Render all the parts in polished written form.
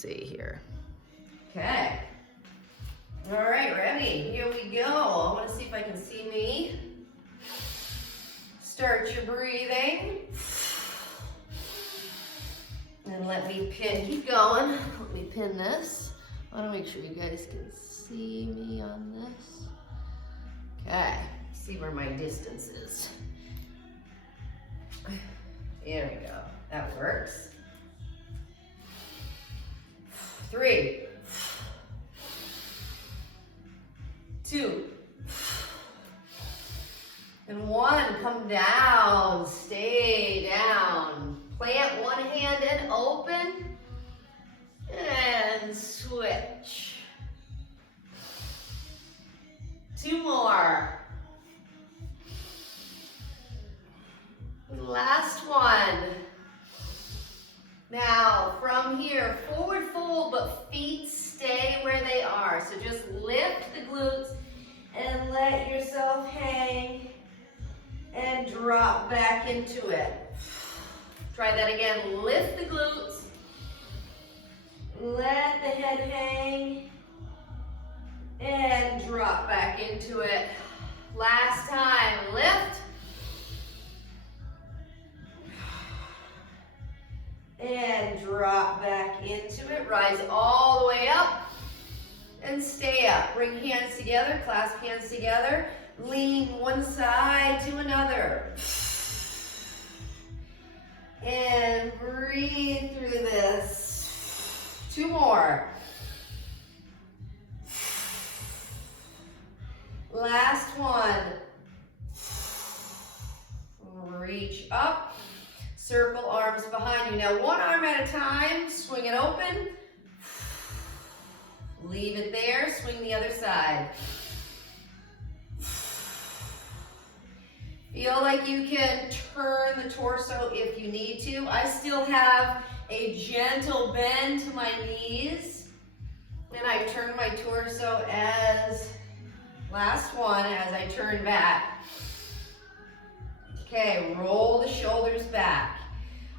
see here. Okay. All right, ready? Here we go. I want to see if I can see me. Start your breathing. And let me pin, keep going. Let me pin this. I want to make sure you guys can see me on this. Okay, see where my distance is. There we go, that works. 3, 2, and 1. Come down, stay down. Plant one hand and open, and switch. 2 more. Last one. Now, from here, forward fold, but feet stay where they are. So just lift the glutes and let yourself hang and drop back into it. Try that again. Lift the glutes. Let the head hang and drop back into it. Last time. Lift. And drop back into it. Rise all the way up and stay up. Bring hands together, clasp hands together. Lean one side to another. And breathe through this. 2 more. Last one. Reach up. Circle arms behind you. Now, one arm at a time. Swing it open. Leave it there. Swing the other side. Feel like you can turn the torso if you need to. I still have a gentle bend to my knees. And I turn my torso as last one as I turn back. Okay, roll the shoulders back.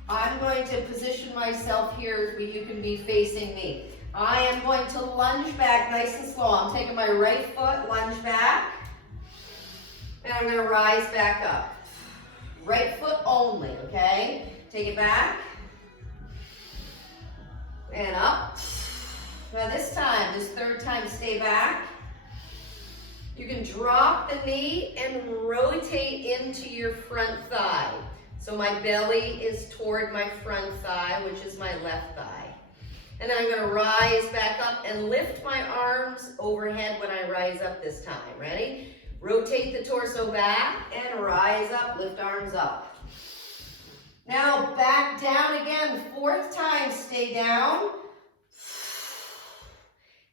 I'm going to position myself here where you can be facing me. I am going to lunge back nice and slow. I'm taking my right foot, lunge back, and I'm going to rise back up. Right foot only, okay? Take it back, and up. Now this time, this third time, stay back. You can drop the knee and rotate into your front thigh. So my belly is toward my front thigh, which is my left thigh. And then I'm going to rise back up and lift my arms overhead when I rise up this time. Ready? Rotate the torso back and rise up, lift arms up. Now back down again, 4th time, stay down.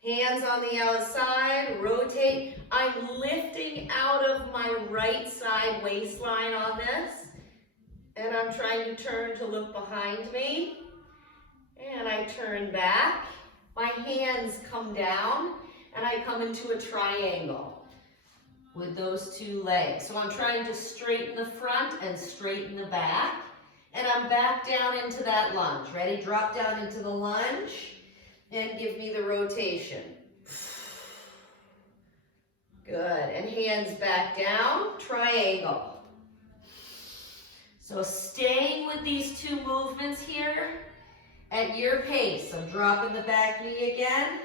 Hands on the outside, rotate. I'm lifting out of my right side waistline on this. And I'm trying to turn to look behind me. And I turn back. My hands come down and I come into a triangle with those 2 legs. So I'm trying to straighten the front and straighten the back. And I'm back down into that lunge. Ready? Drop down into the lunge. And give me the rotation. Good. And hands back down, triangle. So staying with these 2 movements here at your pace. I'm dropping the back knee again.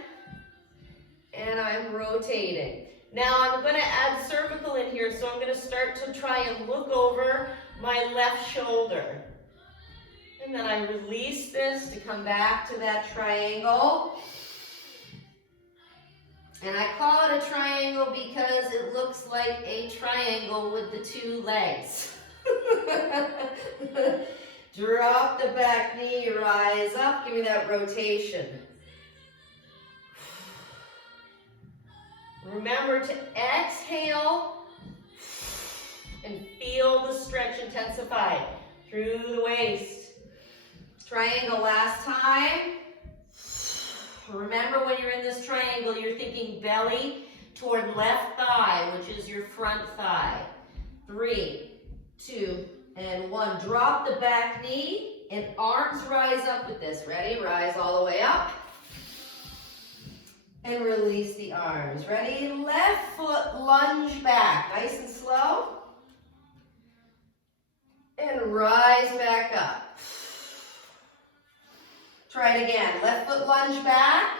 And I'm rotating. Now I'm going to add cervical in here, so I'm going to start to try and look over my left shoulder. And then I release this to come back to that triangle. And I call it a triangle because it looks like a triangle with the 2 legs. Drop the back knee, rise up, give me that rotation. Remember to exhale and feel the stretch intensify through the waist. Triangle last time. Remember when you're in this triangle, you're thinking belly toward left thigh, which is your front thigh. 3, 2, and 1. Drop the back knee and arms rise up with this. Ready? Rise all the way up. And release the arms. Ready? Left foot lunge back. Nice and slow. And rise back up. Try it again. Left foot lunge back.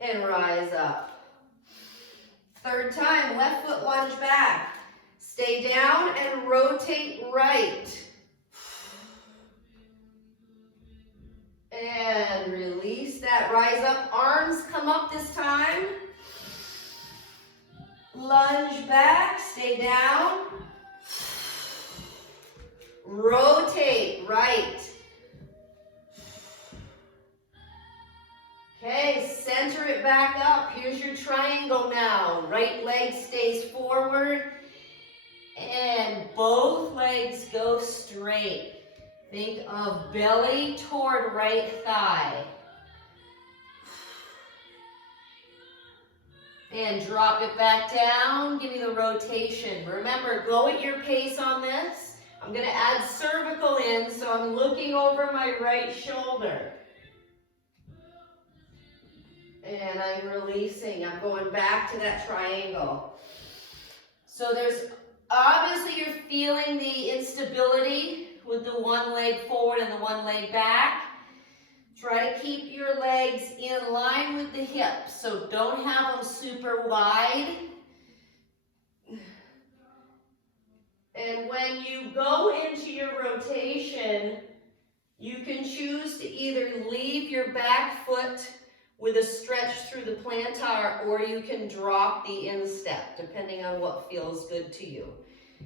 And rise up. Third time, left foot lunge back. Stay down and rotate right. And release that, rise up, arms come up this time. Lunge back, stay down. Rotate right. Okay, center it back up. Here's your triangle now. Right leg stays forward and both legs go straight. Think of belly toward right thigh. And drop it back down. Give me the rotation. Remember, go at your pace on this. I'm going to add cervical in, so I'm looking over my right shoulder. And I'm releasing. I'm going back to that triangle. So there's, obviously you're feeling the instability with the one leg forward and the one leg back. Try to keep your legs in line with the hips, so don't have them super wide. And when you go into your rotation, you can choose to either leave your back foot with a stretch through the plantar, or you can drop the instep, depending on what feels good to you.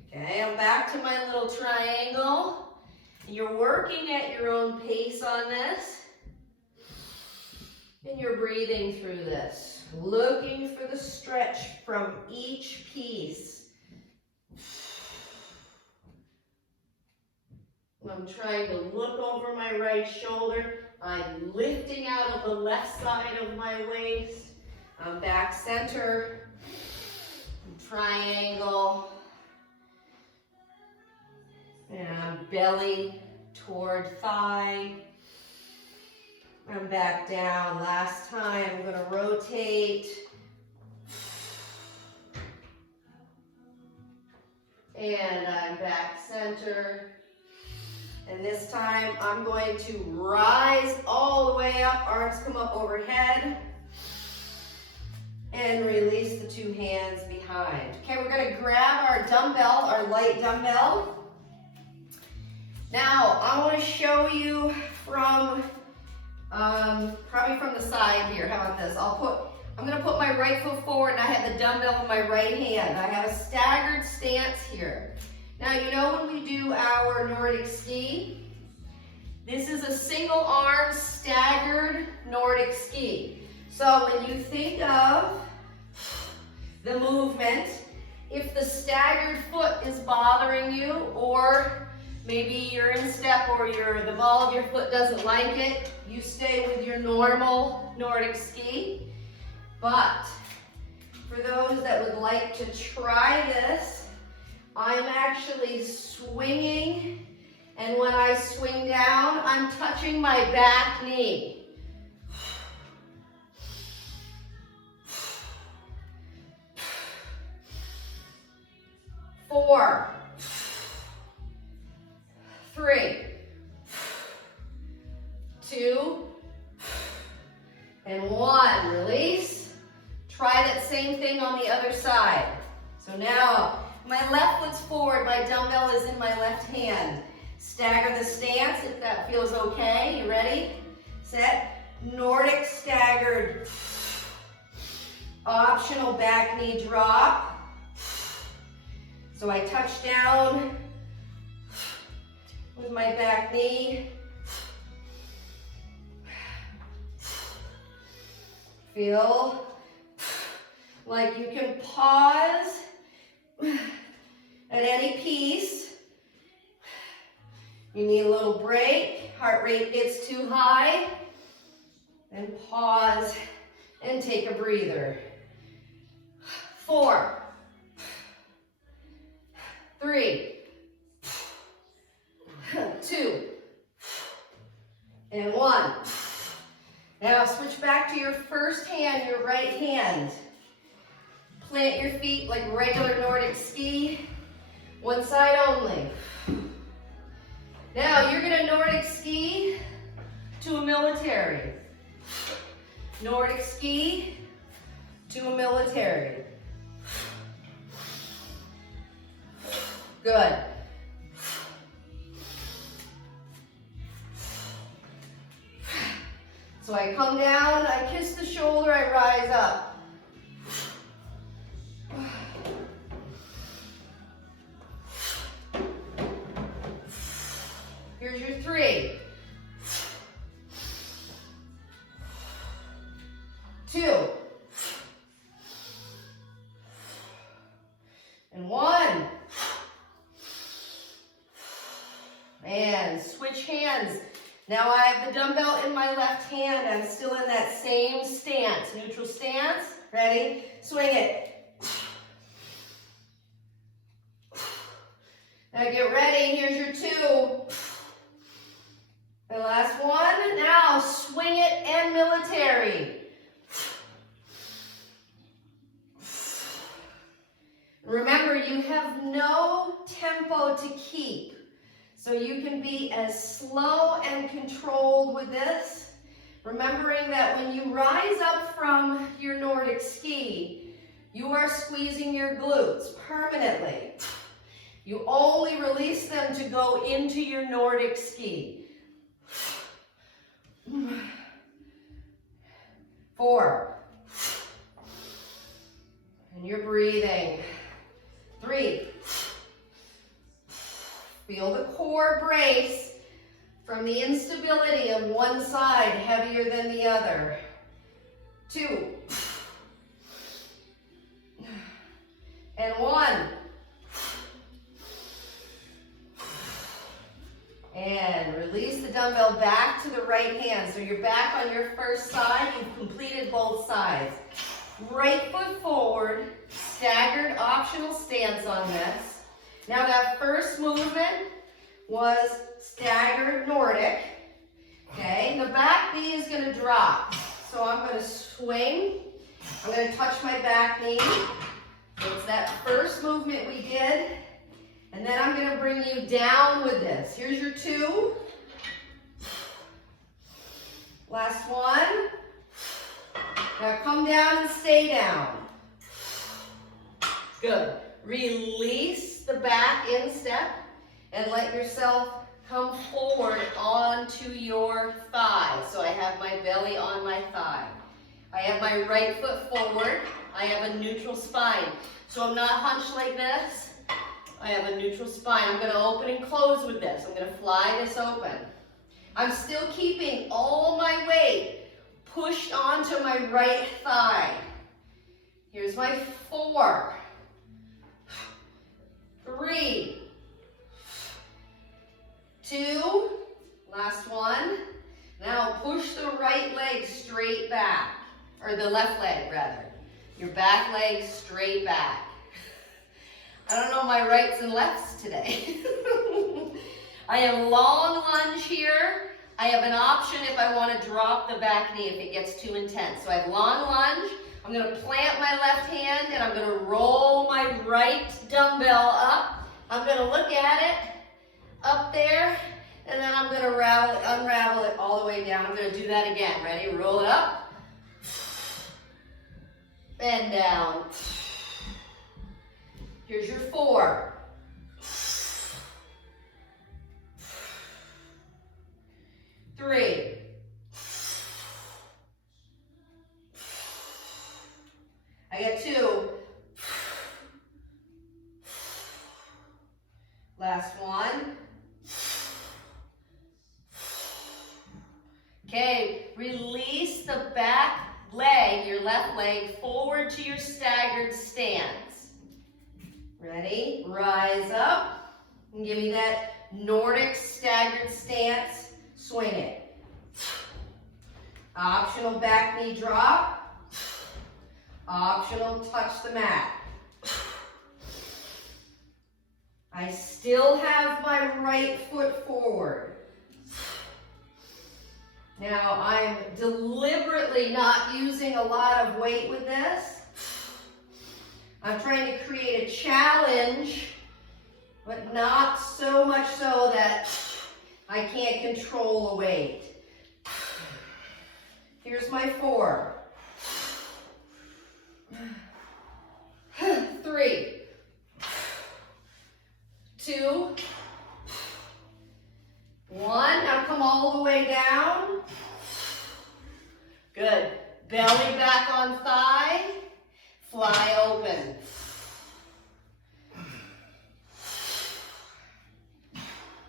Okay, I'm back to my little triangle. You're working at your own pace on this. And you're breathing through this, looking for the stretch from each piece. I'm trying to look over my right shoulder. I'm lifting out of the left side of my waist. I'm back center. Triangle. And belly toward thigh. I'm back down. Last time, I'm going to rotate. And I'm back center. And this time, I'm going to rise all the way up. Arms come up overhead. And release the two hands behind. Okay, we're going to grab our dumbbell, our light dumbbell. Now, I want to show you from, probably from the side here. How about this? I'm going to put my right foot forward and I have the dumbbell in my right hand. I have a staggered stance here. Now, you know when we do our Nordic Ski, this is a single arm staggered Nordic Ski. So when you think of the movement, if the staggered foot is bothering you, or maybe you're in step or the ball of your foot doesn't like it, you stay with your normal Nordic Ski. But for those that would like to try this, I'm actually swinging, and when I swing down, I'm touching my back knee. Four, 3, 2, and 1. Release. Try that same thing on the other side. So now, my left foot's forward, my dumbbell is in my left hand. Stagger the stance if that feels okay. You ready? Set. Nordic staggered. Optional back knee drop. So I touch down with my back knee. Feel like you can pause at any piece. You need a little break. Heart rate gets too high. Then pause and take a breather. 4, 3, 2, And 1. Now switch back to your first hand, your right hand. Plant your feet like regular Nordic ski. One side only. Now you're gonna Nordic ski to a military. Nordic ski to a military. Good. So I come down, I kiss the shoulder, I rise up. Here's your 3. 2. And 1. And switch hands. Now I have the dumbbell in my left hand. I'm still in that same stance, neutral stance. Ready? Swing it. Now get ready. Here's your 2. The last one. Now swing it and military. Remember, you have no tempo to keep. So you can be as slow and controlled with this. Remembering that when you rise up from your Nordic ski, you are squeezing your glutes permanently. You only release them to go into your Nordic ski. 4. And you're breathing. 3. Feel the core brace from the instability of one side heavier than the other. 2. And 1. And release the dumbbell back to the right hand. So you're back on your first side. You've completed both sides. Right foot forward, staggered optional stance on this. Now that first movement was staggered Nordic. Okay, the back knee is going to drop. So I'm going to swing. I'm going to touch my back knee. So it's that first movement we did. And then I'm going to bring you down with this. Here's your 2. Last one. Now come down and stay down. Good. Release the back instep and let yourself come forward onto your thigh. So I have my belly on my thigh. I have my right foot forward. I have a neutral spine. So I'm not hunched like this. I have a neutral spine. I'm going to open and close with this. I'm going to fly this open. I'm still keeping all my weight pushed onto my right thigh. Here's my 4. 3. 2. Last one. Now push the right leg straight back. Or the left leg, rather. Your back leg straight back. I don't know my rights and lefts today. I have long lunge here. I have an option if I want to drop the back knee if it gets too intense. So I have long lunge. I'm going to plant my left hand and I'm going to roll my right dumbbell up. I'm going to look at it up there and then I'm going to unravel it all the way down. I'm going to do that again. Ready? Roll it up. Bend down. Here's your 4. 3. I got 2. Last one. Okay, release the back leg, your left leg, forward to your staggered stance. Ready? Rise up and give me that Nordic staggered stance. Swing it. Optional back knee drop. Optional touch the mat. I still have my right foot forward. Now, I'm deliberately not using a lot of weight with this. I'm trying to create a challenge, but not so much so that I can't control the weight. Here's my 4. 3, 2, 1. Now come all the way down. Good. Belly back on thigh. Fly open.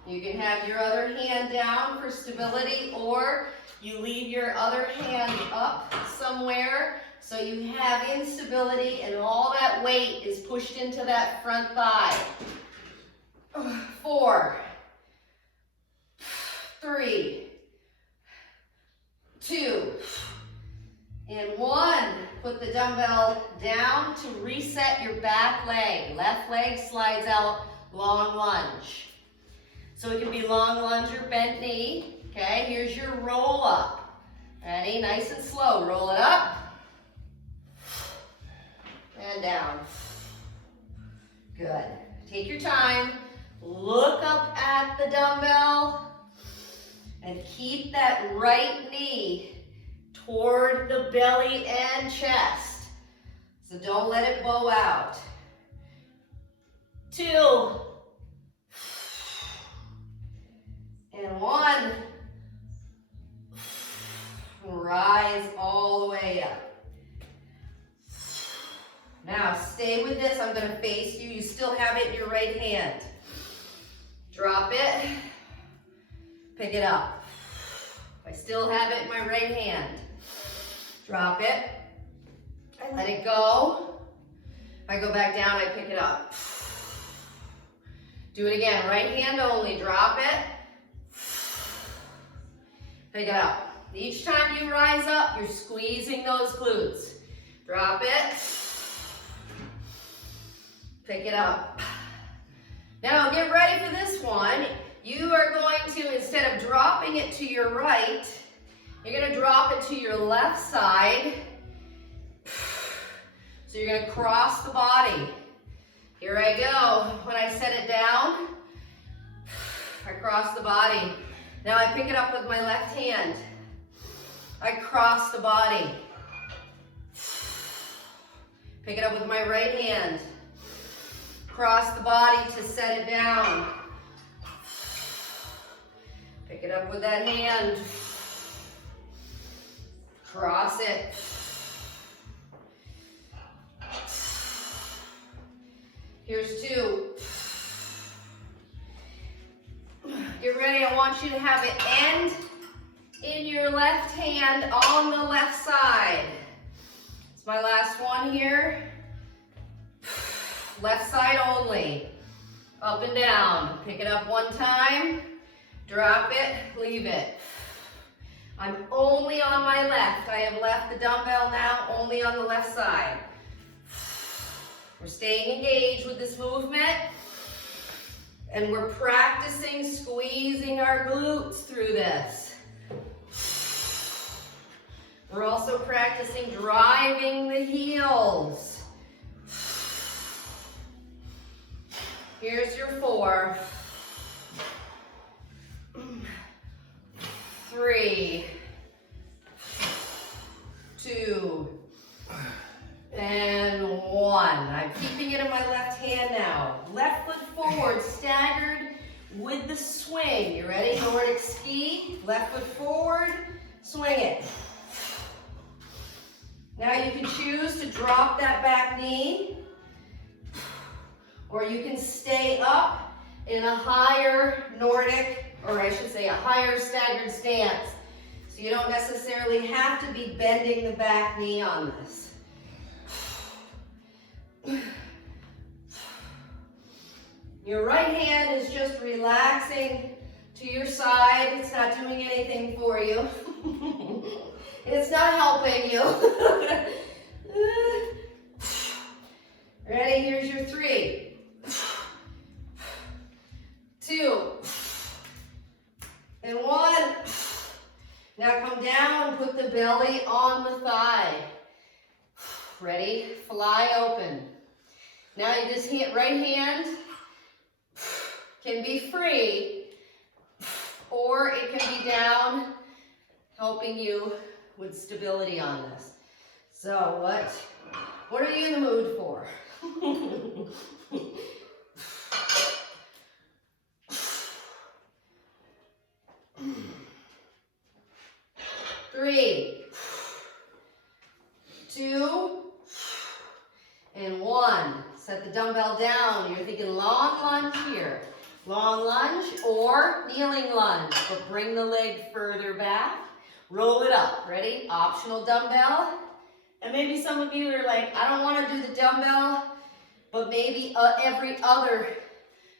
You can have your other hand down for stability, or you leave your other hand up somewhere so you have instability and all that weight is pushed into that front thigh. 4, 3, 2, and 1. Put the dumbbell down to reset your back leg. Left leg slides out, long lunge. So it can be long lunge or bent knee. Okay, here's your roll up. Ready? Nice and slow. Roll it up and down. Good. Take your time. Look up at the dumbbell and keep that right knee toward the belly and chest. So don't let it bow out. 2 and 1. Rise all the way up. Now stay with this. I'm going to face you. You still have it in your right hand. Drop it. Pick it up. I still have it in my right hand. Drop it. I let it go. If I go back down, I pick it up. Do it again. Right hand only. Drop it. Pick it up. Each time you rise up, you're squeezing those glutes. Drop it. Pick it up. Now get ready for this one. You are going to, instead of dropping it to your right, you're going to drop it to your left side. So you're going to cross the body. Here I go. When I set it down, I cross the body. Now I pick it up with my left hand. I cross the body. Pick it up with my right hand. Cross the body to set it down. Pick it up with that hand. Cross it. Here's 2. Get ready. I want you to have it end in your left hand on the left side. It's my last one here. Left side only. Up and down. Pick it up one time. Drop it. Leave it. I'm only on my left. I have left the dumbbell now only on the left side. We're staying engaged with this movement. And we're practicing squeezing our glutes through this. We're also practicing driving the heels. Here's your 4, 3, 2, and 1. I'm keeping it in my left hand now. Left foot forward, staggered with the swing. You ready? Nordic Ski. Left foot forward, swing it. Now you can choose to drop that back knee, or you can stay up in a higher Nordic, or I should say a higher staggered stance. So you don't necessarily have to be bending the back knee on this. Your right hand is just relaxing to your side. It's not doing anything for you. It's not helping you. Ready? Here's your 3, 2, and 1. Now come down, put the belly on the thigh. Ready? Fly open. Now this right hand can be free, or it can be down, helping you with stability on this. So what are you in the mood for? 3, 2, and 1. Set the dumbbell down. You're thinking long lunge here. Long lunge or kneeling lunge, but bring the leg further back. Roll it up. Ready? Optional dumbbell. And maybe some of you are like, I don't want to do the dumbbell, but maybe every other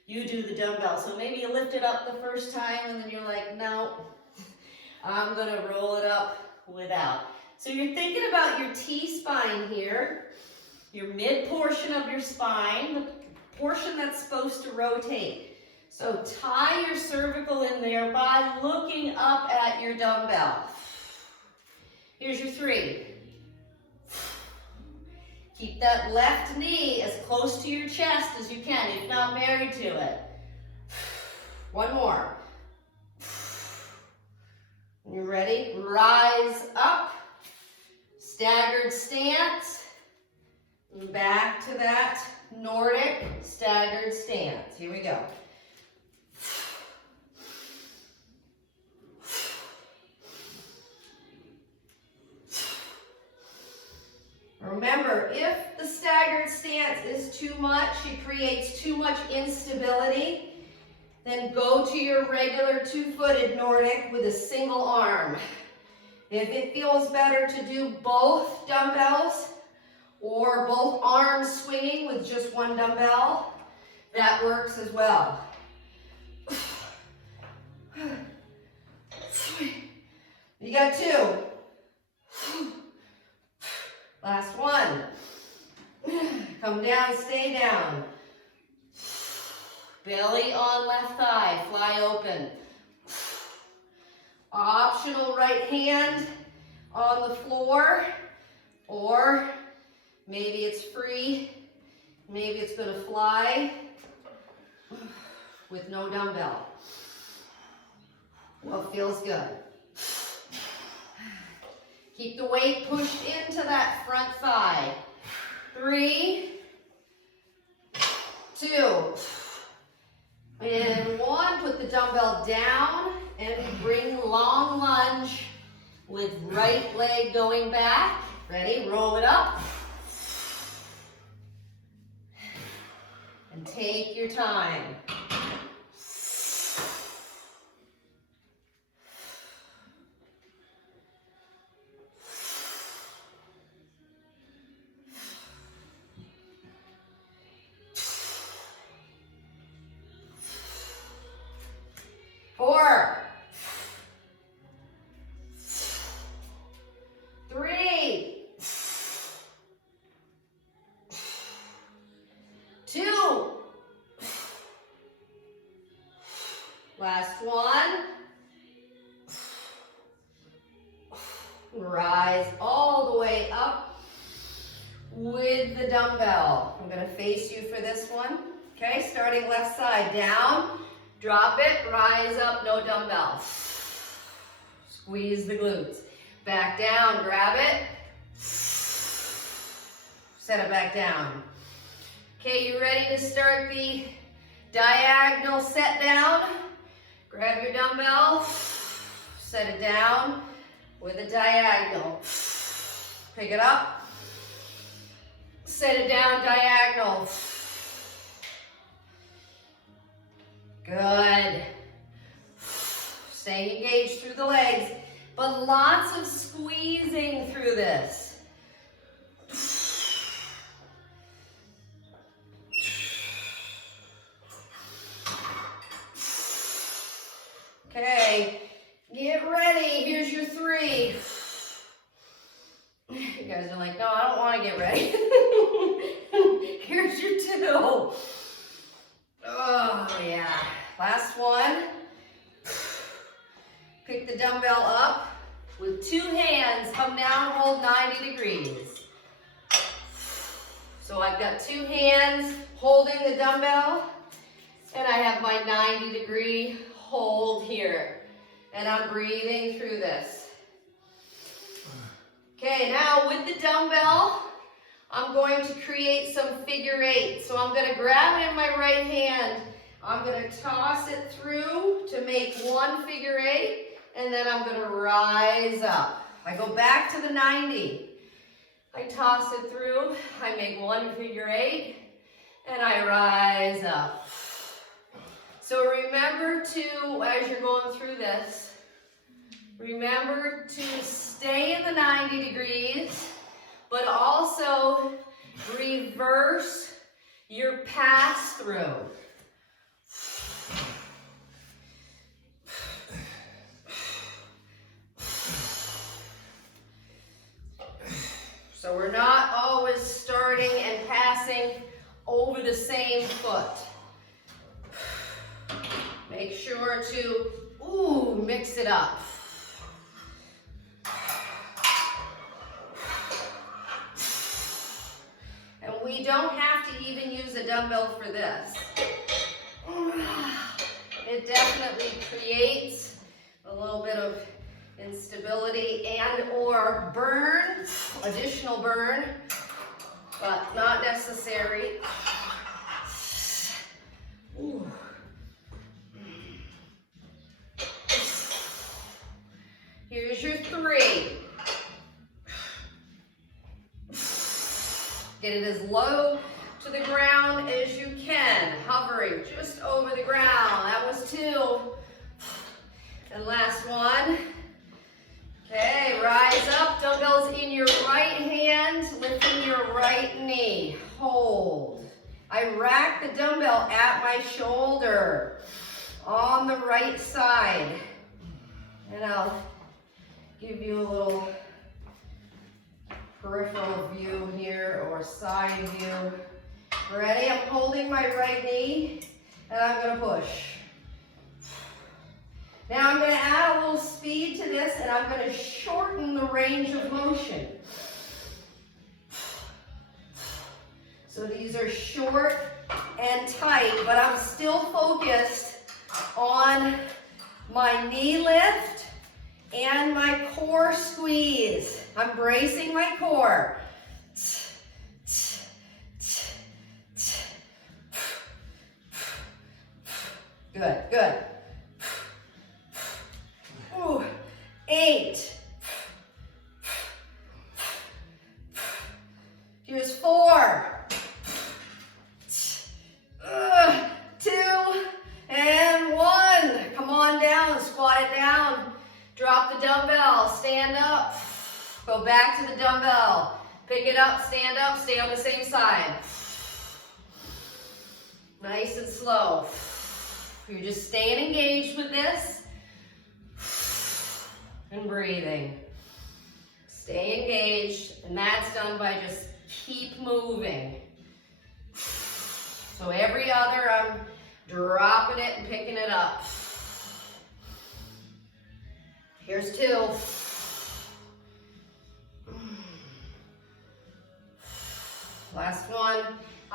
you do the dumbbell. So maybe you lift it up the first time and then you're like, no, I'm going to roll it up without. So you're thinking about your T-spine here, your mid portion of your spine, the portion that's supposed to rotate. So tie your cervical in there by looking up at your dumbbell. Here's your 3. Keep that left knee as close to your chest as you can, if not married to it. 1 more. You ready? Rise up. Staggered stance. Back to that Nordic staggered stance. Here we go. Remember, if the staggered stance is too much, it creates too much instability, then go to your regular 2-footed Nordic with a single arm. If it feels better to do both dumbbells or both arms swinging with just 1 dumbbell, that works as well. You got 2. Last 1. Come down, stay down. Belly on left thigh, fly open. Optional right hand on the floor, or maybe it's free, maybe it's going to fly with no dumbbell. What feels good? Keep the weight pushed into that front thigh. 3, 2, and 1. Put the dumbbell down and bring long lunge with right leg going back. Ready? Roll it up. And take your time. Last 1. Rise all the way up with the dumbbell. I'm going to face you for this one. Okay, starting left side, down, drop it, rise up, no dumbbell. Squeeze the glutes. Back down, grab it. Set it back down. Okay, you ready to start the diagonal set down? Grab your dumbbell, set it down with a diagonal. Pick it up, set it down, diagonal. Good. Stay engaged through the legs, but lots of squeezing through this. Okay, get ready. Here's your 3. You guys are like, no, I don't want to get ready. Here's your 2. Oh, yeah. Last 1. Pick the dumbbell up. With 2 hands, come down, hold 90 degrees. So I've got 2 hands holding the dumbbell, and I have my 90-degree hold here. And I'm breathing through this. Okay, now with the dumbbell, I'm going to create some figure 8. So I'm going to grab it in my right hand. I'm going to toss it through to make 1 figure 8. And then I'm going to rise up. I go back to the 90. I toss it through. I make 1 figure 8. And I rise up. So remember to, as you're going through this, remember to stay in the 90 degrees, but also reverse your pass through. So we're not always starting and passing over the same foot. Make sure to, mix it up. And we don't have to even use a dumbbell for this. It definitely creates a little bit of instability and or burn, additional burn, but not necessary. Ooh. Here's your 3. Get it as low to the ground as you can, hovering just over the ground. That was 2. And last one. Okay, rise up, dumbbells in your right hand, lifting your right knee. Hold. I rack the dumbbell at my shoulder on the right side. And I'll give you a little peripheral view here or side view. Ready? I'm holding my right knee and I'm going to push. Now I'm going to add a little speed to this and I'm going to shorten the range of motion. So these are short and tight, but I'm still focused on my knee lift and my core squeeze. I'm bracing my core. Good, good. 8. Here's 4. 2 and 1. Come on down, squat it down. Drop the dumbbell, stand up. Go back to the dumbbell. Pick it up, stay on the same side. Nice and slow. You're just staying engaged with this and breathing. Stay engaged, and that's done by just keep moving. So every other, I'm dropping it and picking it up. Here's 2. Last one.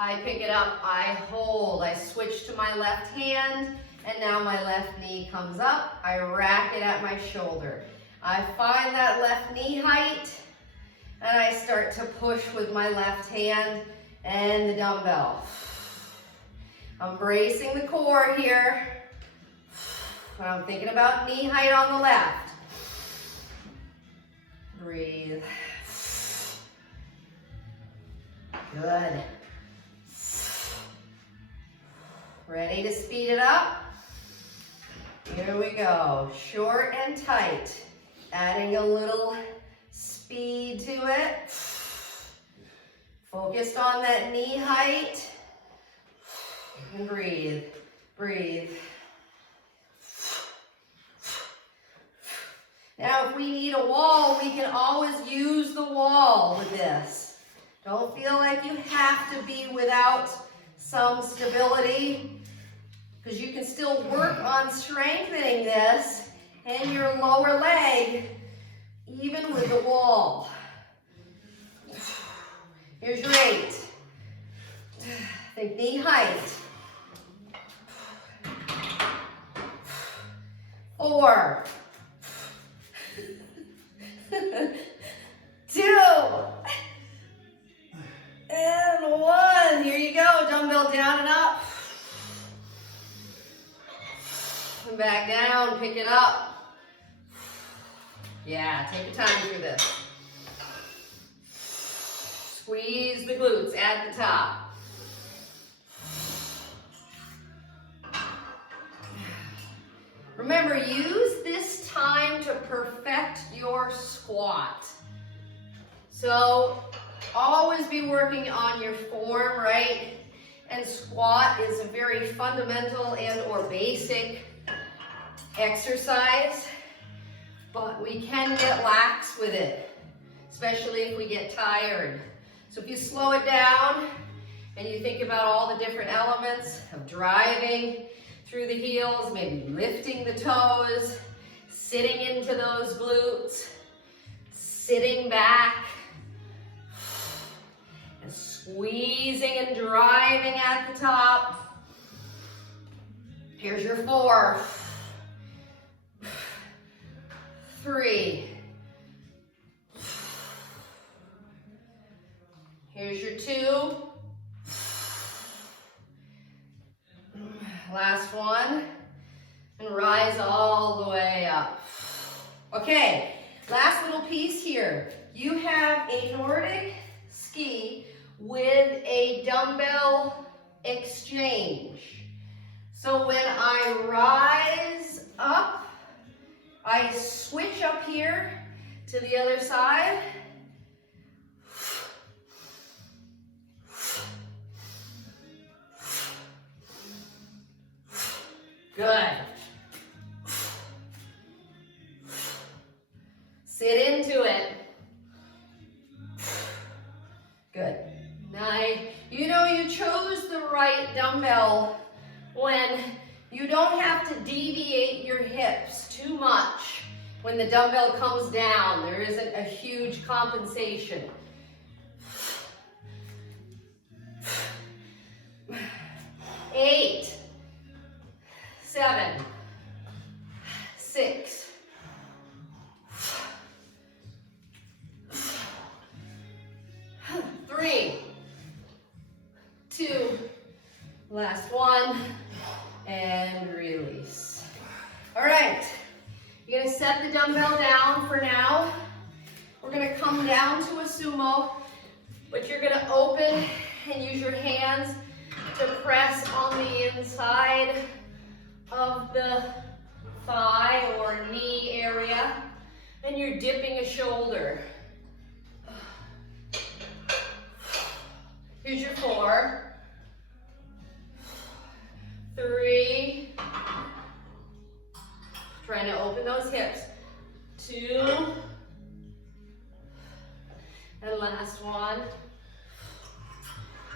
I pick it up, I hold, I switch to my left hand, and now my left knee comes up. I rack it at my shoulder. I find that left knee height, and I start to push with my left hand and the dumbbell. I'm bracing the core here. I'm thinking about knee height on the left. Breathe. Good. Ready to speed it up? Here we go. Short and tight. Adding a little speed to it. Focused on that knee height. And breathe. Breathe. Now, if we need a wall, we can always use the wall with this. Don't feel like you have to be without some stability, because you can still work on strengthening this and your lower leg even with the wall. Here's your 8. Think knee height. 4. 2. And 1. Here you go. Dumbbell down and up. And back down. Pick it up. Yeah, take your time through this. Squeeze the glutes at the top. Remember, use this time to perfect your squat. So always be working on your form, right? And squat is a very fundamental and or basic exercise, but we can get lax with it, especially if we get tired. So if you slow it down and you think about all the different elements of driving through the heels, maybe lifting the toes, sitting into those glutes, sitting back, and squeezing and driving at the top. Here's your 4, 3, here's your 2, last one, and rise all the way up. Okay, last little piece here. You have a Nordic Ski with a Dumbbell Exchange. So when I rise up, I switch up here to the other side. Good. Sit into it. Good. Nice. You know you chose the right dumbbell when you don't have to deviate your hips too much. When the dumbbell comes down, there isn't a huge compensation. 8, 7, 6, 3, 2, last one, and release. All right, you're gonna set the dumbbell down for now. We're gonna come down to a sumo, but you're gonna open and use your hands to press on the inside of the thigh or knee area, and you're dipping a shoulder. Here's your 4, 3, trying to open those hips, 2, and last one.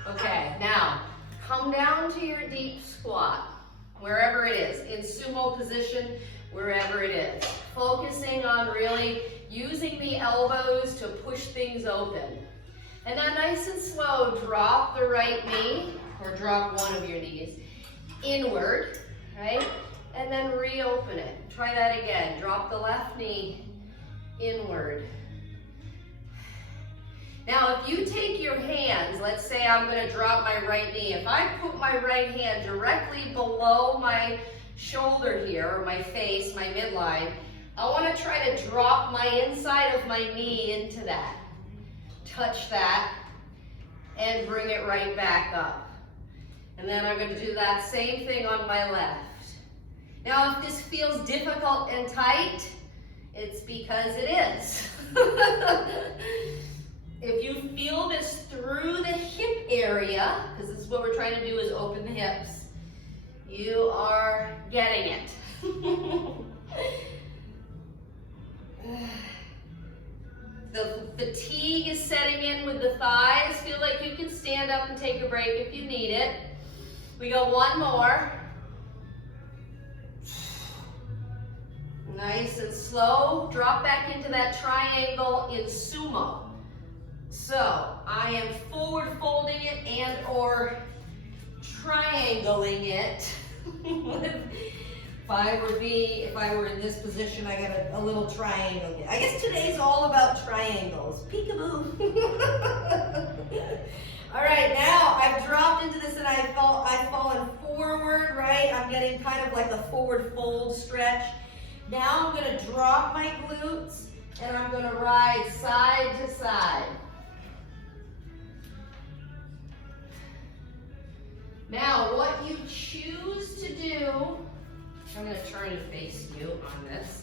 Okay, now come down to your deep squat, wherever it is, in sumo position, wherever it is. Focusing on really using the elbows to push things open. And then nice and slow, drop the right knee, or drop one of your knees inward, right? And then reopen it. Try that again. Drop the left knee inward. Now, if you take your hands, let's say I'm going to drop my right knee. If I put my right hand directly below my shoulder here, or my face, my midline, I want to try to drop my inside of my knee into that. Touch that, and bring it right back up. And then I'm going to do that same thing on my left. Now, if this feels difficult and tight, it's because it is. If you feel this through the hip area, because this is what we're trying to do, is open the hips, you are getting it. The fatigue is setting in with the thighs. Feel like you can stand up and take a break if you need it. We go one more. Nice and slow. Drop back into that triangle in sumo. So I am forward folding it and or triangling it. If I were in this position, I got a little triangle. I guess today's all about triangles. Peekaboo. All right, now I've dropped into this and I've fallen forward, right? I'm getting kind of like a forward fold stretch. Now I'm gonna drop my glutes and I'm gonna ride side to side. Now, what you choose to do, I'm going to turn and face you on this.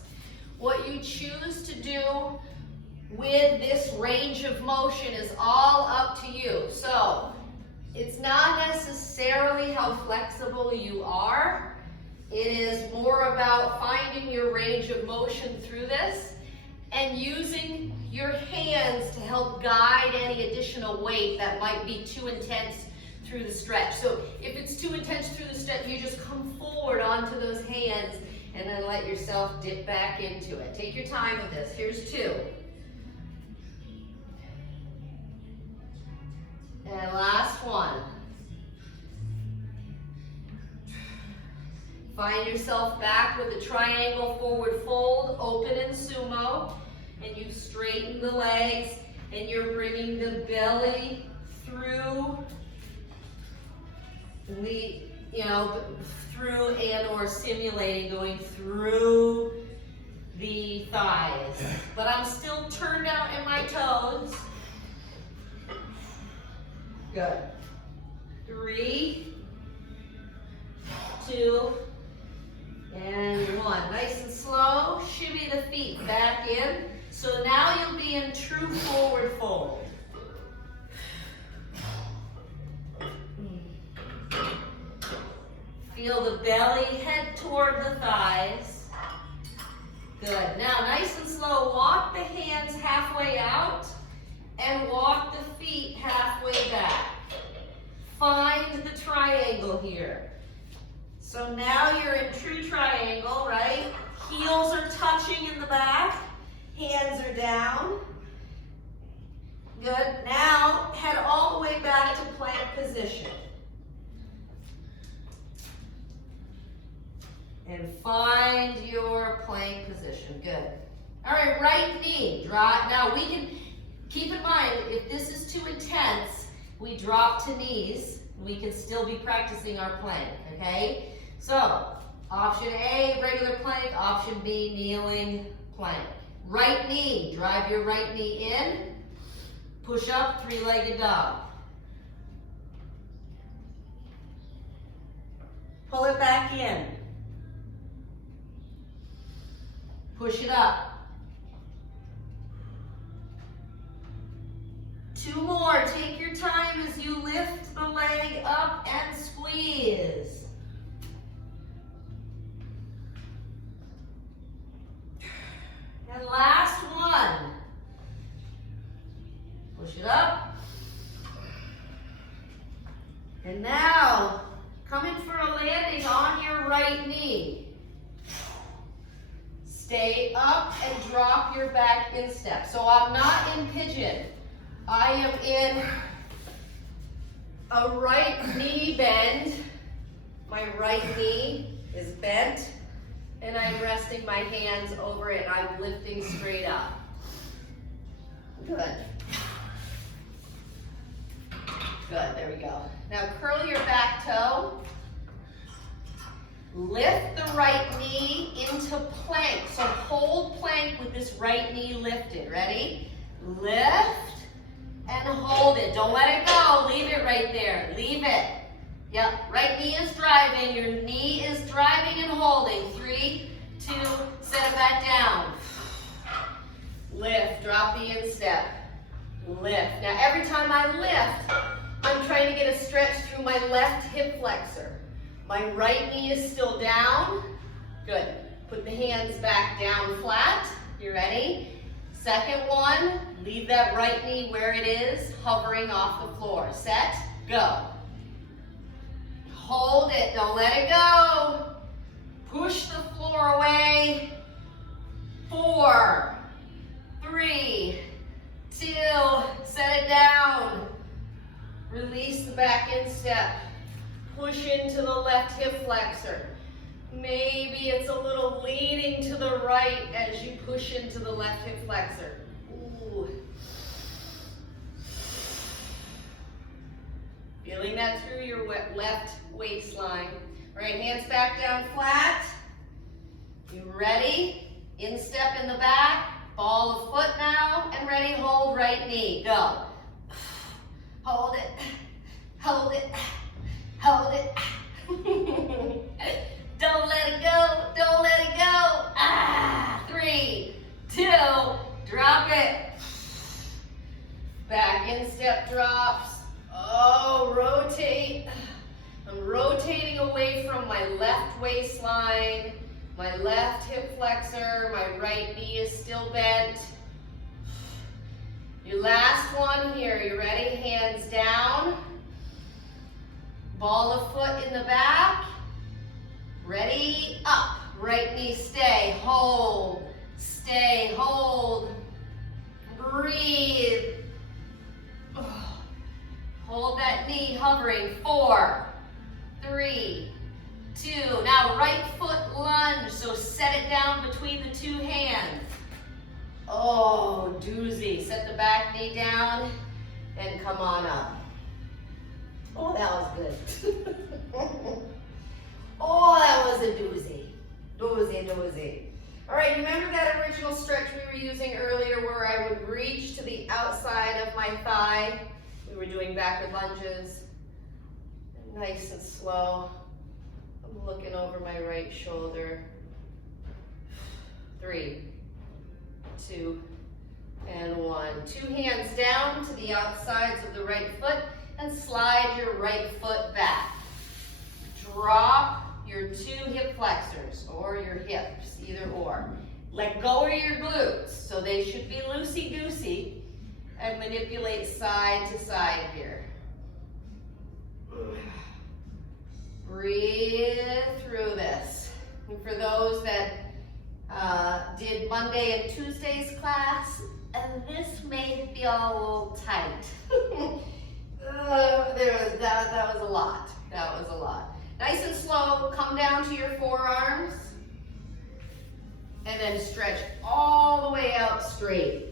What you choose to do with this range of motion is all up to you. So, it's not necessarily how flexible you are. It is more about finding your range of motion through this and using your hands to help guide any additional weight that might be too intense through the stretch. So if it's too intense through the stretch, you just come forward onto those hands and then let yourself dip back into it. Take your time with this. Here's 2. And last one. Find yourself back with a triangle forward fold, open in sumo, and you straighten the legs and you're bringing the belly through through and or simulating going through the thighs. But I'm still turned out in my toes. Good. 3, 2, and 1. Nice and slow. Shimmy the feet back in. So now you'll be in true forward fold. Feel the belly head toward the thighs. Good. Now, nice and slow, walk the hands halfway out and walk the feet halfway back. Find the triangle here. So now you're in true triangle, right? Heels are touching in the back. Hands are down. Good. Now, head all the way back to plank position. And find your plank position. Good. All right, right knee. Drop. Now we can keep in mind, if this is too intense, we drop to knees. We can still be practicing our plank, okay? So, option A, regular plank. Option B, kneeling plank. Right knee. Drive your right knee in. Push up, 3-legged dog. Pull it back in. Push it up. 2 more. Take your time as you lift the leg up and squeeze. And last one. Push it up. And now, coming for a landing on your right knee. Stay up and drop your back instep. So I'm not in pigeon. I am in a right knee bend. My right knee is bent and I'm resting my hands over it and I'm lifting straight up. Good. Good, there we go. Now curl your back toe. Lift the right knee into plank. So hold plank with this right knee lifted. Ready? Lift and hold it. Don't let it go. Leave it right there. Leave it. Yep. Right knee is driving. Your knee is driving and holding. 3, 2, set it back down. Lift. Drop the instep. Lift. Now every time I lift, I'm trying to get a stretch through my left hip flexor. My right knee is still down. Good. Put the hands back down flat. You ready? Second one, leave that right knee where it is, hovering off the floor. Set, go. Hold it, don't let it go. Push the floor away. 4, 3, 2, set it down. Release the back instep. Push into the left hip flexor. Maybe it's a little leaning to the right as you push into the left hip flexor. Ooh. Feeling that through your left waistline. Right hands back down flat. You ready? Instep in the back. Ball of foot now. And ready, hold right knee. Go. Hold it. Hold it. Hold it. Don't let it go. Don't let it go. 3, 2, drop it. Back instep drops. Oh, rotate. I'm rotating away from my left waistline, my left hip flexor, my right knee is still bent. Your last one here, you ready? Hands down. Ball of foot in the back. Ready? Up. Right knee, stay, hold, stay, hold. Breathe. Hold that knee hovering. 4, 3, 2. Now right foot lunge, so set it down between the two hands. Oh, doozy. Set the back knee down and come on up. Oh, that was good. Oh, that was a doozy. Doozy, doozy. All right, remember that original stretch we were using earlier where I would reach to the outside of my thigh? We were doing backward lunges. Nice and slow. I'm looking over my right shoulder. 3, 2, and 1. 2 hands down to the outsides of the right foot and slide your right foot back. Drop your 2 hip flexors or your hips, either or. Let go of your glutes, so they should be loosey-goosey, and manipulate side to side here. Breathe through this. And for those that did Monday and Tuesday's class, and this may feel a little tight. That was a lot. That was a lot. Nice and slow, come down to your forearms, and then stretch all the way out straight.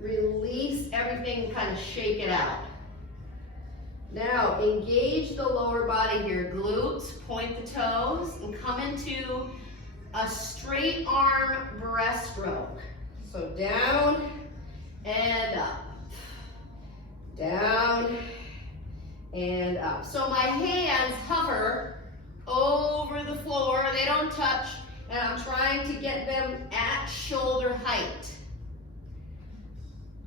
Release everything, kind of shake it out. Now, engage the lower body here. Glutes, point the toes, and come into a straight arm breaststroke. So down and up. Down and up. So my hands hover over the floor. They don't touch, and I'm trying to get them at shoulder height.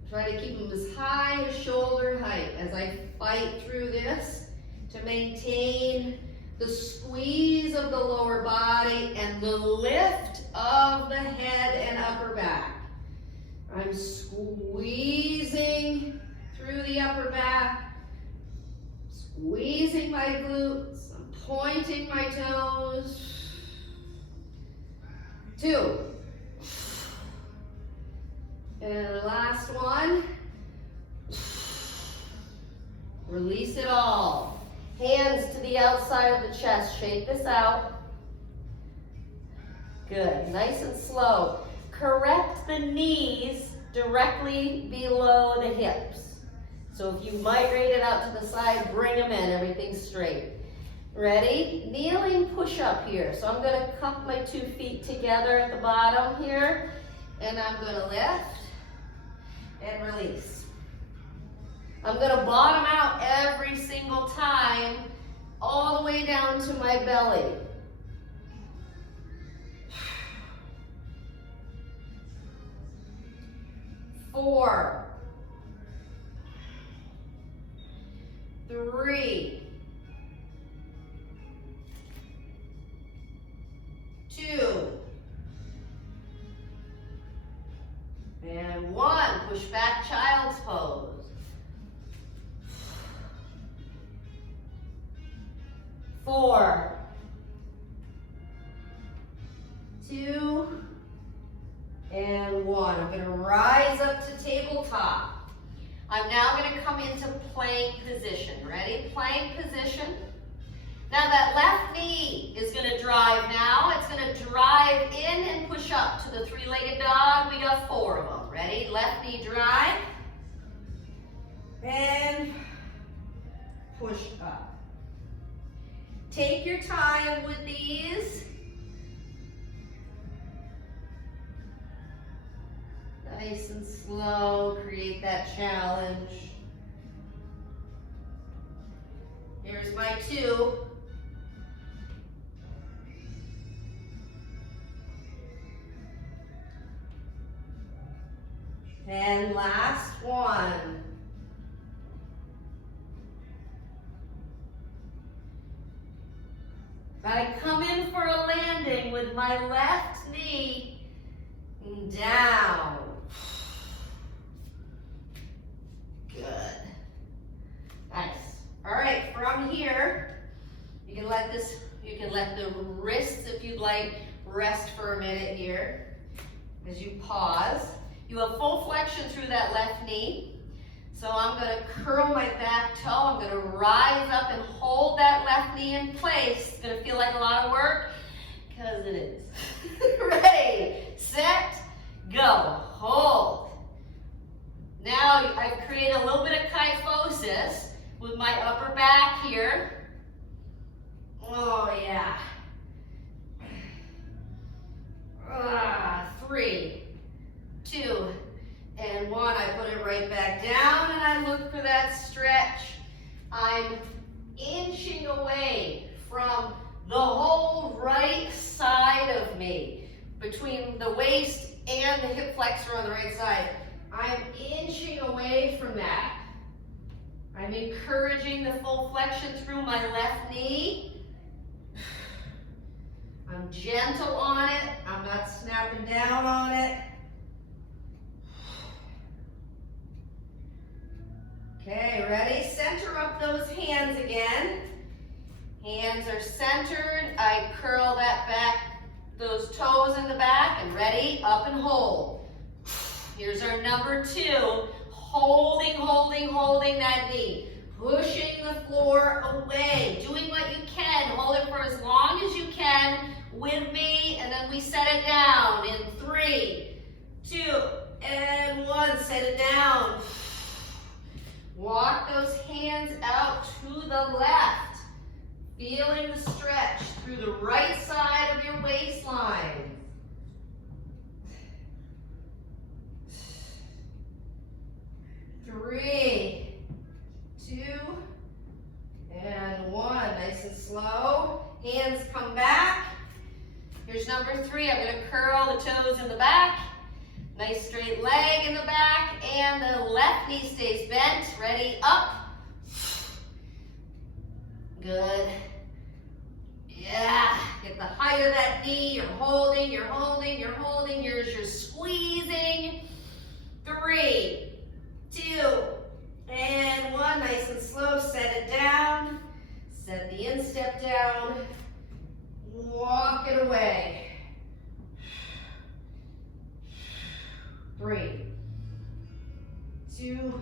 Try to keep them as high as shoulder height as I fight through this to maintain the squeeze of the lower body and the lift of the head and upper back. I'm squeezing through the upper back, squeezing my glutes, I'm pointing my toes. 2. And the last one. Release it all. Hands to the outside of the chest. Shake this out. Good. Nice and slow. Correct the knees directly below the hips. So if you migrate it out to the side, bring them in. Everything's straight. Ready? Kneeling push-up here. So I'm going to cup my 2 feet together at the bottom here. And I'm going to lift and release. I'm going to bottom out every single time, all the way down to my belly. Four, 3, 2, and 1. Push back, child's pose. 4, 2, and 1. I'm going to rise up to tabletop. I'm now going to come into plank position. Ready? Plank position. Now that left knee is going to drive now. It's going to drive in and push up to the three-legged dog. We got 4 of them. Ready? Left knee drive. And push up. Take your time with these. Nice and slow. Create that challenge. Here's my 2. And last one. I come in for a landing with my left knee down. Good. Nice. All right, from here, you can let the wrists, if you'd like, rest for a minute here as you pause. You have full flexion through that left knee. So I'm going to curl my back toe. I'm going to rise up and hold that left knee in place. It's going to feel like a lot of work, because it is. Ready, set, go, hold. Now I've created a little bit of kyphosis with my upper back here. Oh yeah. 3, 2, and 1. I put it right back down and I look for that stretch. I'm inching away from the whole right side of me, between the waist and the hip flexor on the right side. I'm inching away from that. I'm encouraging the full flexion through my left knee. I'm gentle on it. I'm not snapping down on it. Okay, ready? Center up those hands again. Hands are centered. I curl that back, those toes in the back, and ready? Up and hold. Here's our number 2. Holding, holding, holding that knee. Pushing the floor away. Doing what you can. Hold it for as long as you can with me, and then we set it down in 3, 2, and 1. Set it down. Walk those hands out to the left. Feeling the stretch through the right side of your waistline. 3, 2, and 1. Nice and slow. Hands come back. Here's number 3. I'm going to curl the toes in the back. Nice straight leg in the back, and the left knee stays bent. Ready? Up. Good. Yeah. Get the height of that knee. You're holding, you're holding, you're holding. You're squeezing. 3, 2, and 1. Nice and slow. Set it down. Set the instep down. Walk it away. 3, 2,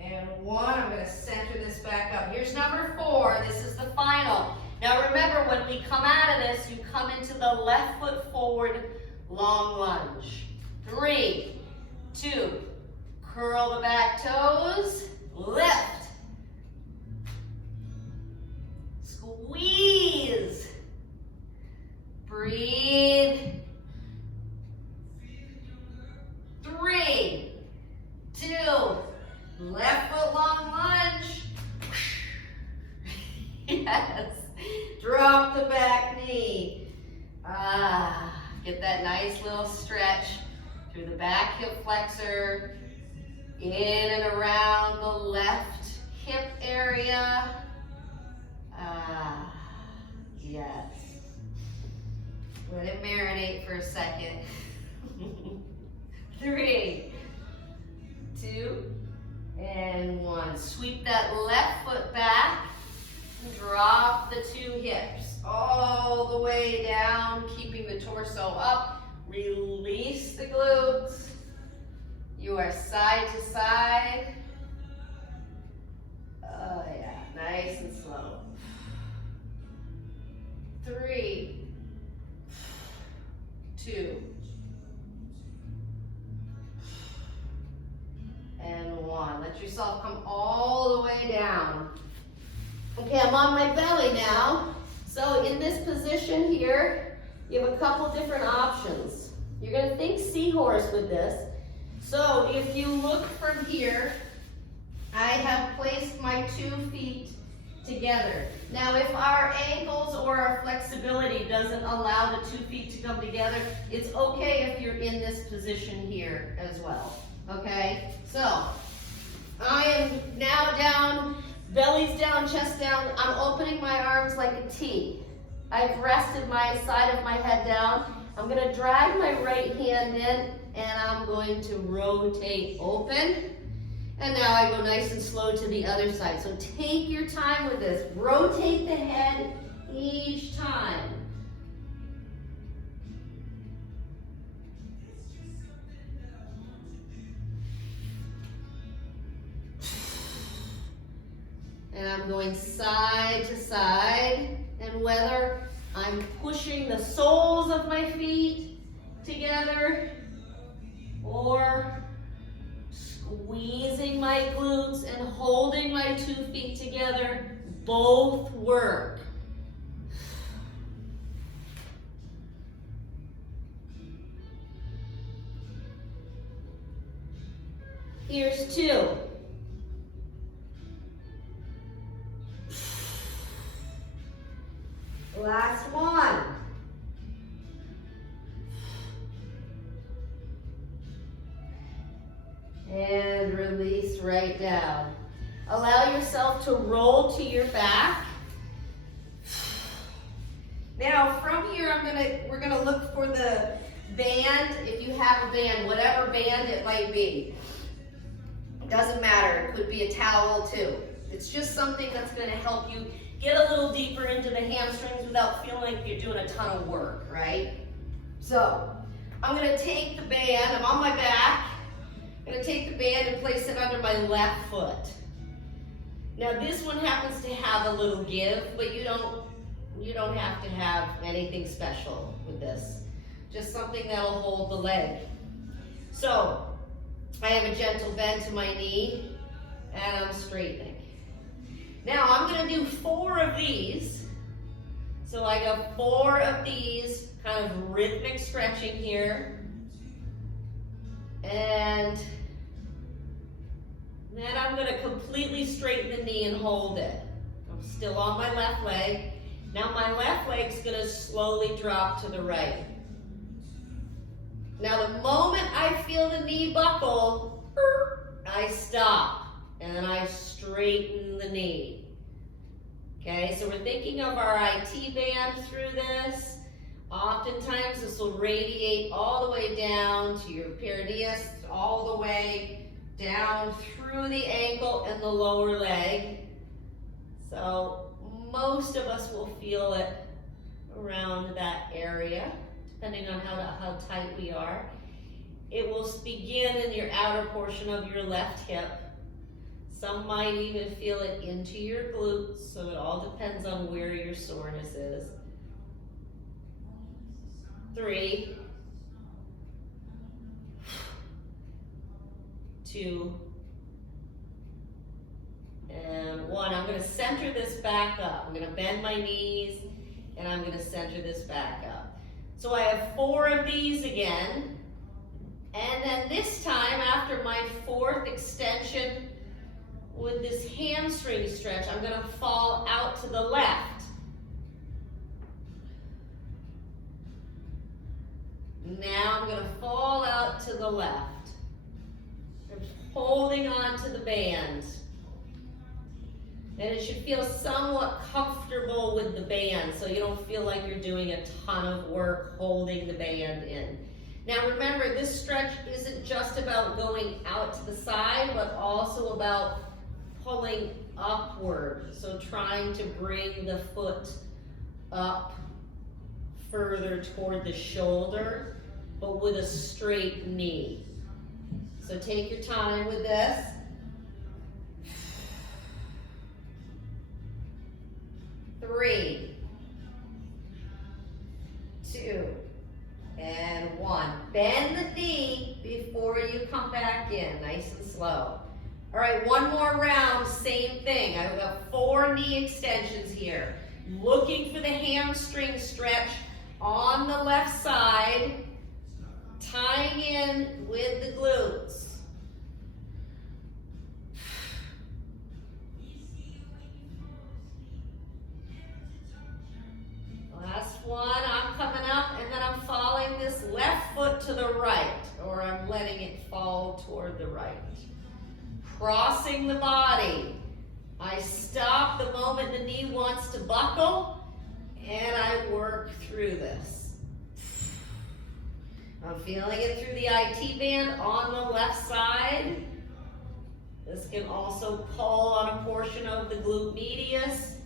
and 1. I'm going to center this back up. Here's number 4. This is the final. Now remember, when we come out of this, you come into the left foot forward long lunge. 3, 2, curl the back toes, lift, squeeze, breathe. 3, 2, left foot long lunge. Yes. Drop the back knee. Get that nice little stretch through the back hip flexor, in and around the left hip area. Yes. Let it marinate for a second. 3, 2, and 1. Sweep that left foot back. Drop the 2 hips all the way down, keeping the torso up. Release the glutes. You are side to side. Oh yeah, nice and slow. 3, 2, and 1. Let yourself come all the way down. Okay, I'm on my belly now. So in this position here, you have a couple different options. You're going to think seahorse with this. So if you look from here, I have placed my 2 feet together. Now if our ankles or our flexibility doesn't allow the 2 feet to come together, it's okay if you're in this position here as well. Okay, so I am now down, belly's down, chest down. I'm opening my arms like a T. I've rested my side of my head down. I'm going to drag my right hand in and I'm going to rotate open. And now I go nice and slow to the other side. So take your time with this. Rotate the head each time. And I'm going side to side. And whether I'm pushing the soles of my feet together or squeezing my glutes and holding my 2 feet together, both work. Here's 2. Last 1. And release right down. Allow yourself to roll to your back. Now from here we're gonna look for the band. If you have a band, whatever band it might be. It doesn't matter, it could be a towel too. It's just something that's gonna help you get a little deeper into the hamstrings without feeling like you're doing a ton of work, right? So I'm gonna take the band, I'm on my back. I'm going to take the band and place it under my left foot. Now this one happens to have a little give, but you don't have to have anything special with this. Just something that'll hold the leg. So I have a gentle bend to my knee and I'm straightening. Now I'm going to do 4 of these. So I got 4 of these kind of rhythmic stretching here. And then I'm going to completely straighten the knee and hold it. I'm still on my left leg. Now my left leg's going to slowly drop to the right. Now the moment I feel the knee buckle, I stop and then I straighten the knee. Okay, so we're thinking of our IT band through this. Oftentimes this will radiate all the way down to your perineus, all the way down through the ankle and the lower leg. So most of us will feel it around that area, depending on how tight we are. It will begin in your outer portion of your left hip. Some might even feel it into your glutes, so it all depends on where your soreness is. 3, 2, and 1. I'm going to center this back up. I'm going to bend my knees and I'm going to center this back up. So I have 4 of these again. And then this time, after my 4th extension with this hamstring stretch, I'm going to fall out to the left. Now I'm going to fall out to the left. I'm holding on to the band. And it should feel somewhat comfortable with the band, so you don't feel like you're doing a ton of work holding the band in. Now remember, this stretch isn't just about going out to the side, but also about pulling upward. So trying to bring the foot up further toward the shoulder but with a straight knee. So take your time with this. 3, 2, and 1. Bend the knee before you come back in, nice and slow. All right, one more round, same thing. I've got 4 knee extensions here. Looking for the hamstring stretch on the left side, tying in with the glutes. Last one, I'm coming up and then I'm following this left foot to the right, or I'm letting it fall toward the right. Crossing the body. I stop the moment the knee wants to buckle, and I work through this. I'm feeling it through the IT band on the left side. This can also pull on a portion of the glute medius.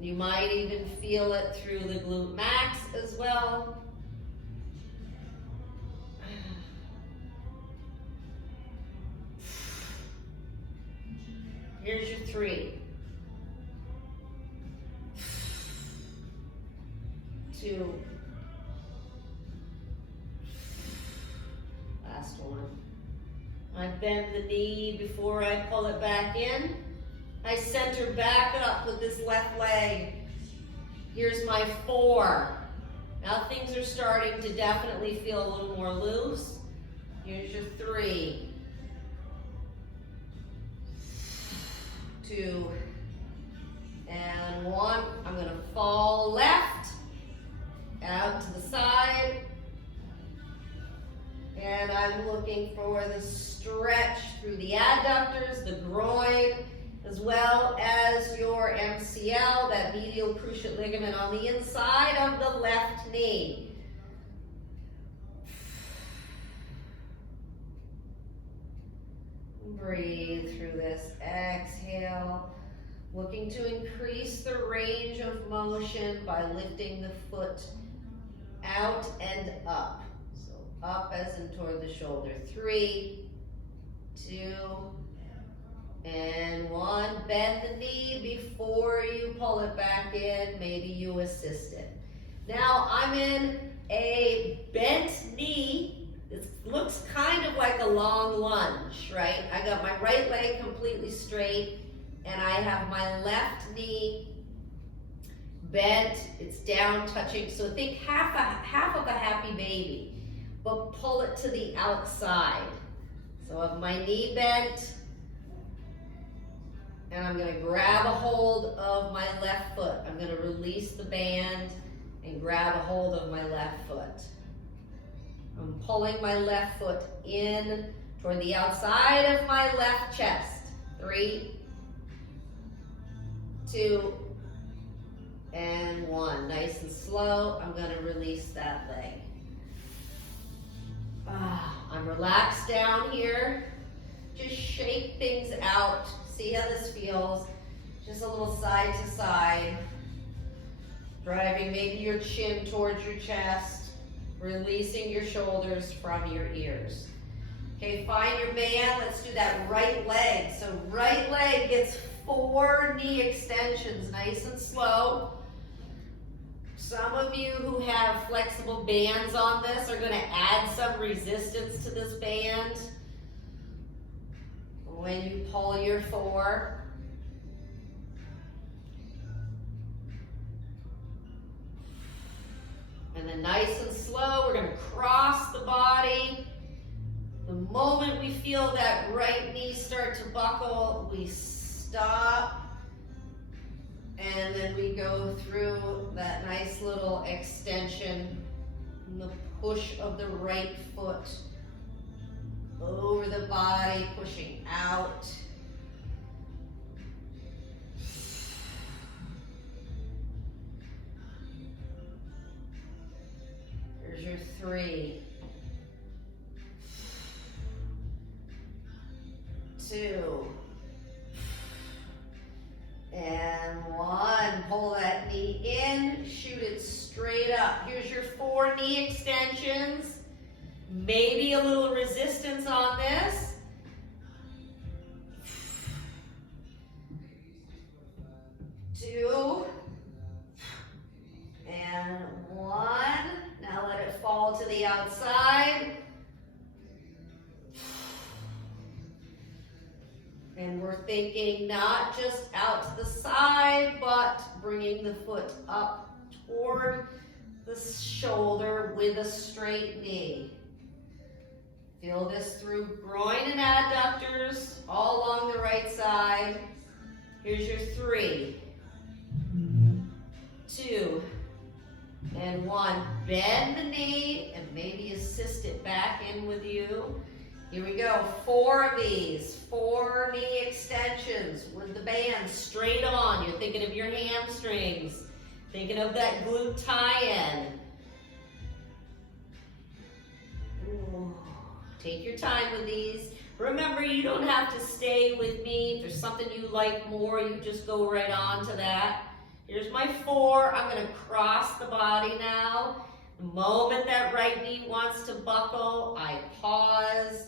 You might even feel it through the glute max as well. Here's your 3. 2. Last one. I bend the knee before I pull it back in. I center back up with this left leg. Here's my 4. Now things are starting to definitely feel a little more loose. Here's your 3. 2, and 1. I'm going to fall left, out to the side, and I'm looking for the stretch through the adductors, the groin, as well as your MCL, that medial cruciate ligament on the inside of the left knee. Breathe through this. Exhale. Looking to increase the range of motion by lifting the foot out and up. So up as in toward the shoulder. 3, 2, and 1. Bend the knee before you pull it back in. Maybe you assist it. Now I'm in a bent knee. It looks kind of like a long lunge, right? I got my right leg completely straight, and I have my left knee bent. It's down touching. So think half of a happy baby, but pull it to the outside. So I have my knee bent, and I'm going to grab a hold of my left foot. I'm going to release the band and grab a hold of my left foot. I'm pulling my left foot in toward the outside of my left chest. 3, 2, and 1. Nice and slow. I'm going to release that leg. I'm relaxed down here. Just shake things out. See how this feels. Just a little side to side. Driving maybe your chin towards your chest. Releasing your shoulders from your ears. Okay, find your band. Let's do that right leg. So right leg gets 4 knee extensions, nice and slow. Some of you who have flexible bands on this are going to add some resistance to this band when you pull your 4. And then nice and slow, we're going to cross the body. The moment we feel that right knee start to buckle, we stop. And then we go through that nice little extension, and the push of the right foot over the body, pushing out. Here's your 3, 2, and 1. Pull that knee in, shoot it straight up. Here's your 4 knee extensions. Maybe a little resistance on this. 2, and 1. Now let it fall to the outside. And we're thinking not just out to the side, but bringing the foot up toward the shoulder with a straight knee. Feel this through groin and adductors all along the right side. Here's your 3, 2, and 1. Bend the knee and maybe assist it back in with you. Here we go, 4 of these, 4 knee extensions with the band straight on. You're thinking of your hamstrings, thinking of that glute tie-in. Take your time with these. Remember, you don't have to stay with me. If there's something you like more, you just go right on to that. Here's my 4. I'm going to cross the body now. The moment that right knee wants to buckle, I pause.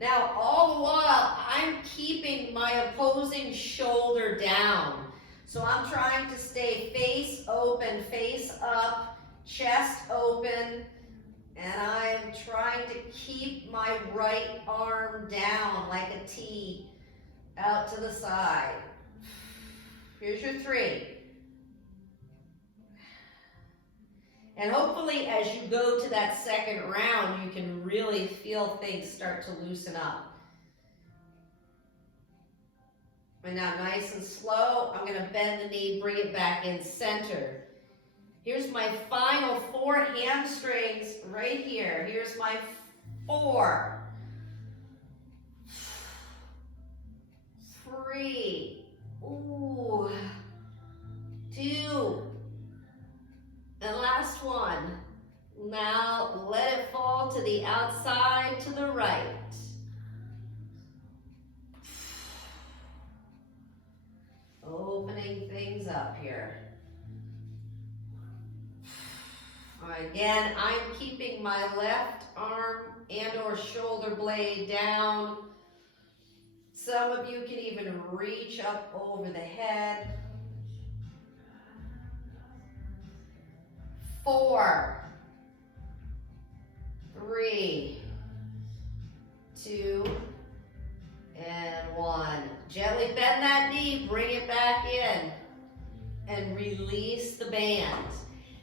Now, all the while, I'm keeping my opposing shoulder down. So I'm trying to stay face open, face up, chest open, and I'm trying to keep my right arm down like a T out to the side. Here's your 3. And hopefully as you go to that second round, you can really feel things start to loosen up. And now nice and slow, I'm going to bend the knee, bring it back in center. Here's my final 4 hamstrings right here. Here's my 4, 3, 2, and last one. Now let it fall to the outside to the right. Opening things up here. Again, I'm keeping my left arm and or shoulder blade down. Some of you can even reach up over the head. 4, 3, 2, and 1. Gently bend that knee, bring it back in, and release the band.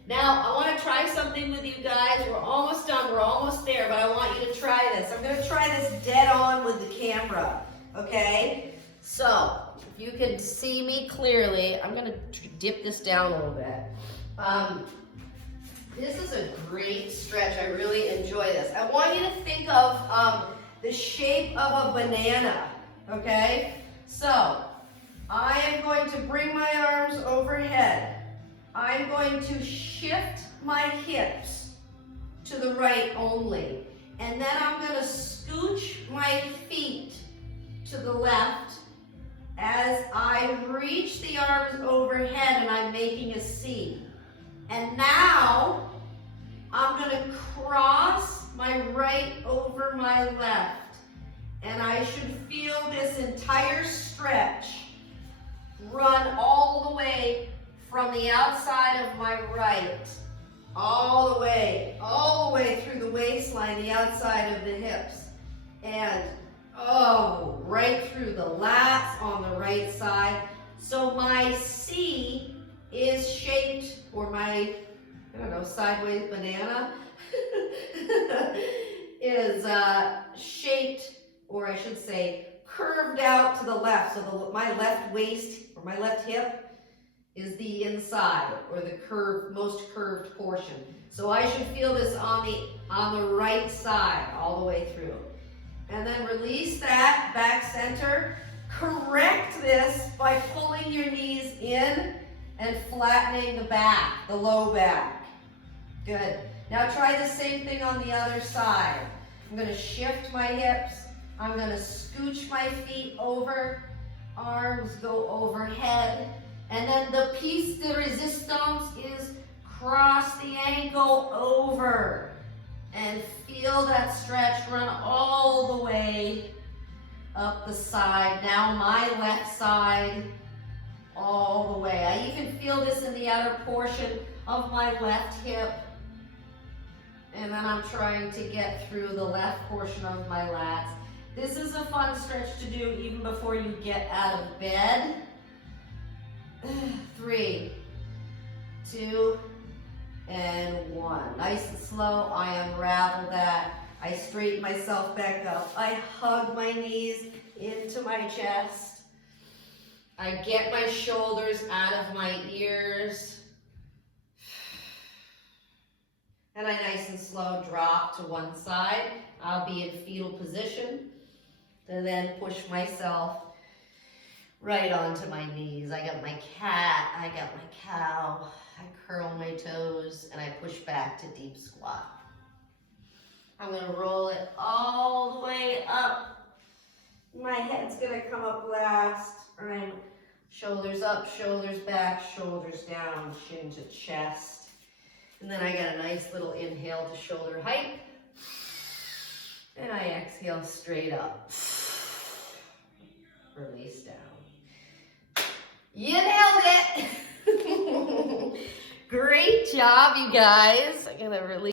Now, I want to try something with you guys. We're almost done, we're almost there, but I want you to try this. I'm going to try this dead on with the camera, okay? So, if you can see me clearly, I'm going to dip this down a little bit. This is a great stretch. I really enjoy this. I want you to think of the shape of a banana, okay? So, I am going to bring my arms overhead. I'm going to shift my hips to the right only. And then I'm going to scooch my feet to the left as I reach the arms overhead and I'm making a C. And now I'm going to cross my right over my left. And I should feel this entire stretch run all the way from the outside of my right, all the way through the waistline, the outside of the hips, and right through the lats on the right side. So my C is shaped, or my, sideways banana is shaped, or I should say, curved out to the left. So my left waist, or my left hip, is the inside, or the most curved portion. So I should feel this on the right side all the way through. And then release that, back center. Correct this by pulling your knees in and flattening the back, the low back. Good. Now try the same thing on the other side. I'm going to shift my hips. I'm going to scooch my feet over. Arms go overhead. And then the piece de resistance is cross the ankle over and feel that stretch run all the way up the side. Now my left side all the way. I even feel this in the outer portion of my left hip. And then I'm trying to get through the left portion of my lats. This is a fun stretch to do even before you get out of bed. 3, 2, and 1. Nice and slow. I unravel that. I straighten myself back up. I hug my knees into my chest. I get my shoulders out of my ears. And I nice and slow drop to one side. I'll be in fetal position to then push myself right onto my knees. I got my cat, I got my cow. I curl my toes and I push back to deep squat. I'm gonna roll it all the way up. My head's gonna come up last. Right? Shoulders up, shoulders back, shoulders down, chin to chest. And then I got a nice little inhale to shoulder height. And I exhale straight up. Release down. You nailed it! Great job, you guys. I'm gonna release.